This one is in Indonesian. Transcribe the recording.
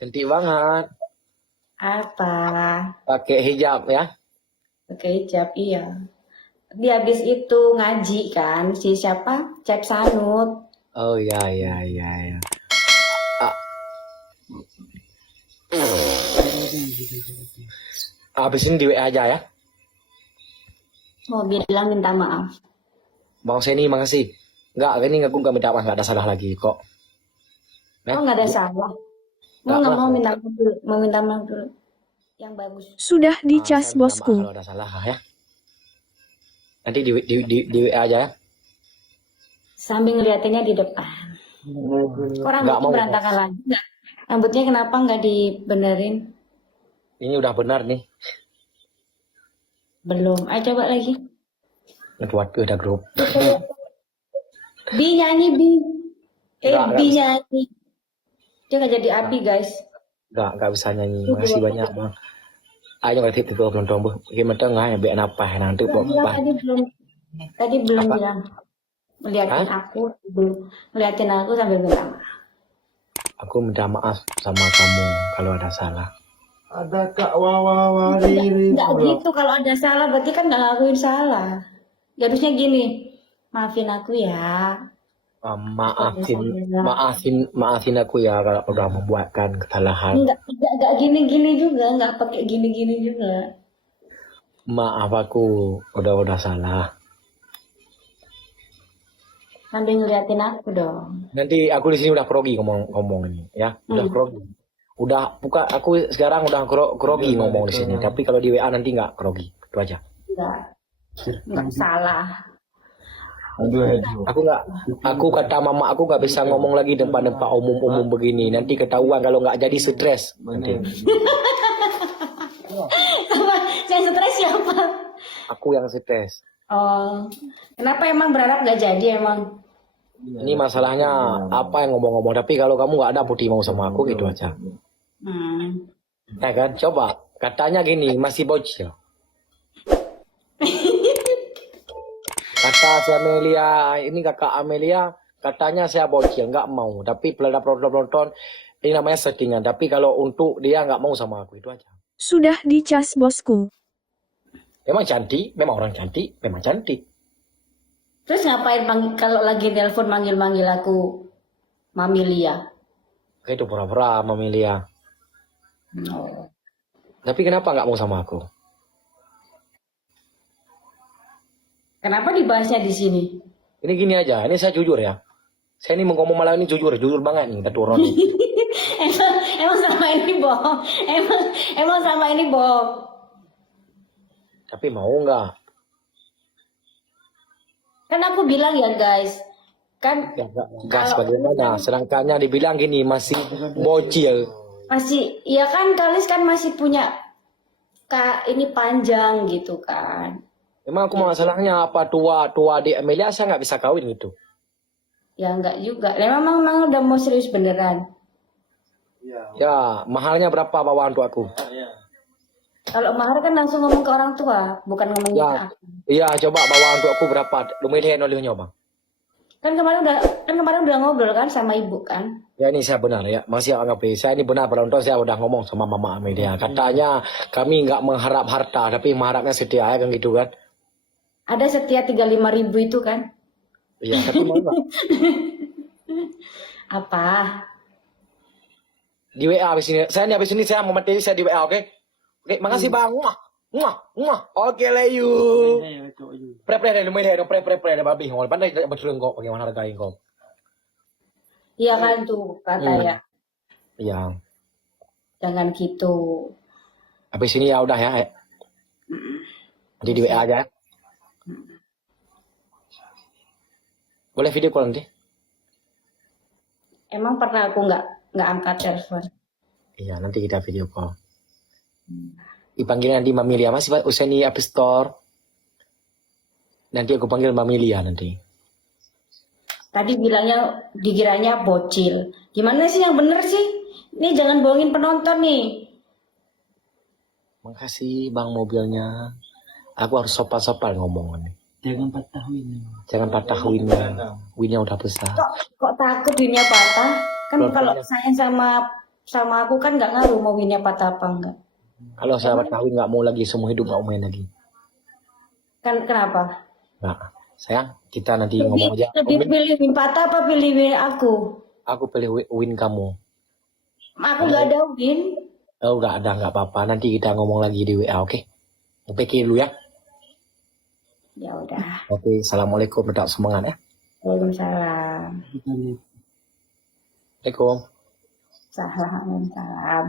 Cantik banget. Apa? Pakai hijab ya. Pakai hijab, iya. Dia habis itu ngaji kan, si siapa? Cep Sanut. Oh iya. Ah, habis ini di WA aja ya. Mau bilang minta maaf. Bang Seni makasih. Enggak, ini aku nggak minta maaf, nggak ada salah lagi kok. Oh, nggak ada salah. Nggak mau minta maaf dulu. Mau minta maaf dulu. Yang bagus. Sudah dicas Saya minta maaf bosku. kalau ada salah ya. Nanti di WA aja ya. Sambil ngeliatinnya di depan. Kok Nggak rambutnya mau. berantakan lagi? Nggak. Rambutnya kenapa nggak dibenerin? Ini udah benar nih. Belum. Ayo coba lagi. Buat udah grup. Bi nyanyi, Bi. Nggak Bi bisa. nyanyi. Dia nggak jadi Abi, guys. Nggak bisa nyanyi. Makasih banyak bang. Ayo ngerti tipe penonton bu. Gimana nggak ya biar apa nanti Nggak bilang apa? tadi belum Apa? bilang. Ngeliatin Hah? aku, ngeliatin aku sambil minta maaf. Aku minta maaf sama kamu kalau ada salah. Ada Kak Wawa Riri. Nggak gitu, kalau ada salah berarti kan nggak ngelakuin salah. Ya, harusnya gini, maafin aku ya. Maafin aku ya kalau udah membuatkan kesalahan. Nggak gini-gini juga, nggak pakai gini-gini juga. Maaf aku udah salah. Sambil ngeliatin aku dong. Nanti aku di sini udah grogi ngomong ini ya. Udah grogi. Udah buka aku sekarang udah grogi ngomong di sini. Tapi kalau di WA nanti nggak grogi. Itu aja. Nggak salah. Aku kata mama aku nggak bisa ngomong lagi depan umum begini. Nanti ketahuan kalau nggak jadi stres. Nanti. Yang stres siapa? Aku yang stres. Oh, kenapa emang berharap nggak jadi emang? Ini masalahnya apa yang ngomong-ngomong. Tapi kalau kamu nggak ada putih mau sama aku gitu aja. Ya kan? Coba. Katanya gini, masih bocil. Kata si Amelia, ini kakak Amelia, katanya saya bocil, nggak mau. Tapi penonton ini namanya settingan. Tapi kalau untuk dia nggak mau sama aku, itu aja. Sudah dicas bosku. Memang cantik, memang orang cantik, memang cantik. Terus ngapain kalau lagi telepon manggil-manggil aku Mami Lia? Itu pura-pura Amelia. Oh. Tapi kenapa nggak mau sama aku? Kenapa dibahasnya di sini? Ini gini aja, ini saya jujur ya. Saya ini ngomong malam ini jujur banget nih, Tatu Roni. emang sama ini bohong. Emang sama ini bohong. Tapi mau nggak? Kan aku bilang ya guys, kan Ya, gas bagaimana? Sedangkannya dibilang gini masih bocil. masih, ya kan Kalis kan masih punya ini panjang gitu kan. Emang aku masalahnya apa tua di Amelia saya nggak bisa kawin gitu. Ya enggak juga. Memang udah mau serius beneran. Ya mahalnya berapa bawaan untuk aku? Kalau mahar kan langsung ngomong ke orang tua, bukan ngomong ke aku. Iya coba bawaan untuk aku berapa? Lumayan olehnya bang. Kan kemarin udah ngobrol kan sama ibu kan. Ya ini saya benar ya, masih anggap saya ini benar penonton, saya udah ngomong sama Mama Amelia. Katanya kami nggak mengharap harta, tapi mengharapnya setia ya kan gitu kan. Ada setia 35.000 itu kan. Iya, tapi mau nggak? Apa? Di WA habis ini, habis ini saya mau mati saya di WA, oke? Oke, makasih bang. Muah. Oke, leyu. Pre lumayan pre babi ngol pandai betul kok bagaimana hargain kok. Iya kan tuh kata ya. Iya. Jangan gitu. Habis ini ya udah ya. Nanti di WA aja. Boleh video call nanti? Emang pernah aku nggak angkat telepon. Iya, nanti kita video call. Dipanggil nanti Mamilia masih Pak Useni App Store. Nanti aku panggil Mamilia nanti. Tadi bilangnya dikiranya bocil. Gimana sih yang bener sih? Ini jangan bohongin penonton nih. Makasih bang mobilnya. Aku harus sopan-sopan ngomong nih. Jangan patah winnya udah besar. Kok takut dunia patah? Kan Belum kalau banyak. sayang sama sama aku kan nggak ngaruh mau winnya patah apa enggak. Kalau saya tahu nggak mau lagi seumur hidup nggak mau main lagi. Kan kenapa? Nggak, sayang kita nanti Lebih, ngomong aja. lebih pilih win patah apa pilih win aku? Aku pilih win kamu. Aku nggak ada win. Oh, nggak ada nggak apa-apa. Nanti kita ngomong lagi di WA, oke? PK dulu ya. Ya udah. Oke, assalamualaikum, tetap semangat ya. Waalaikumsalam. Assalamualaikum. Salam.